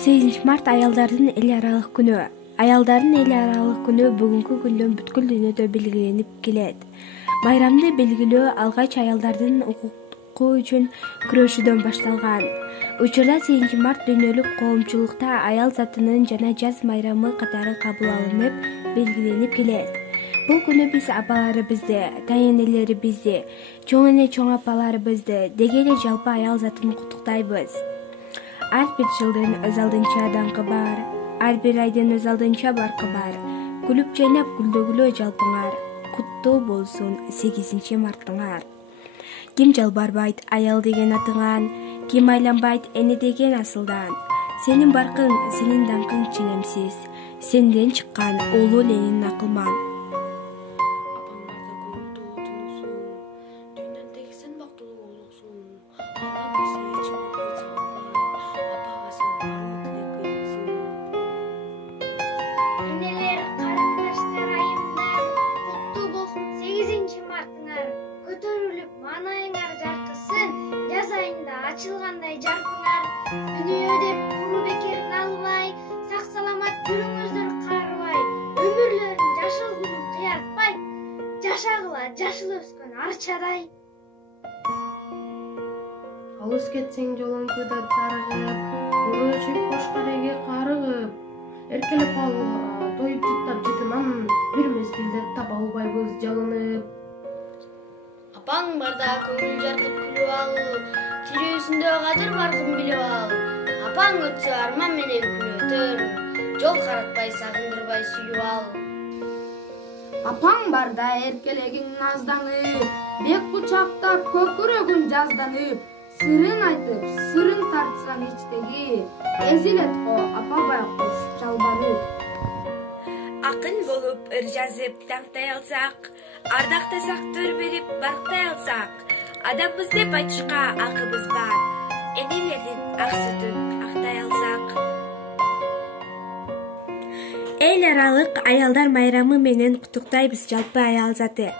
8 март аялдардын эл аралык күнү. Аялдардын эл аралык күнү бүгүнкү күндөн бүткүл дүйнөдө белгиленип келет. Байрамды белгилөө алгач аялдардын укугу үчүн күрөшүүдөн башталган. Учурда 8 март дүйнөлүк коомчулукта аял затынын жана жаз майрамы катары кабыл алынып, белгиленип келет. Бул күнү биз апаларыбызды, тайенелерибизди, чоң эне чоң апаларыбызды, деги эле жалпы аял затын куттуктайбыз. Ар бир жылдын өз алдынча даңкы бар, ар бир айдын өз алдынча баркы бар. Күлүп жайнап гүлдөгүлө жалпыңар, куттуу болсун 8 мартыңар. Ким жалбарбайт аял деген атыңан, ким айланбайт эне деген асылдан. Сенин баркың, сенин даңкың ченемсиз, сенден чыккан улуу Ленин акылман. Açılgандай жаркыңар, дүнүйө деп куру бекерин албай, сак саламат жүрүңүздөр карыбай, өмүрлөрүн жашыл күнүн кыяртпай, жашагыла жашыл өскөн арчадай. Алыс кетсең жолоңкуда сарыгып, көрөчүп кош-кареге карыгып, эркелеп ал тоюп жыттап жытынан бир мезгилде таба албайбыз жалынып. Апаң барда көңүл жаркып күлүп ал, тирүүсүндө кадыр баркын билип ал. Апаң өтсө арман менен күн өтөр, жол каратпай сагындырбай сүйүп ал. Апаң барда эркелегиң назданып, бек кучактап көкүрөгүн жазданып, сырын айтып, сырын тартсаң ичтеги, эзилет го апа байкуш жалбарып. Акын болуп ыр жазып таңтай алсак, ардактасак төр берип барктай алсак, адамбыз деп айтышка акыбыз бар, энелердин ак сүтүн актай алсак. Эл аралык аялдар майрамы менен куттуктайбыз жалпы аял заты.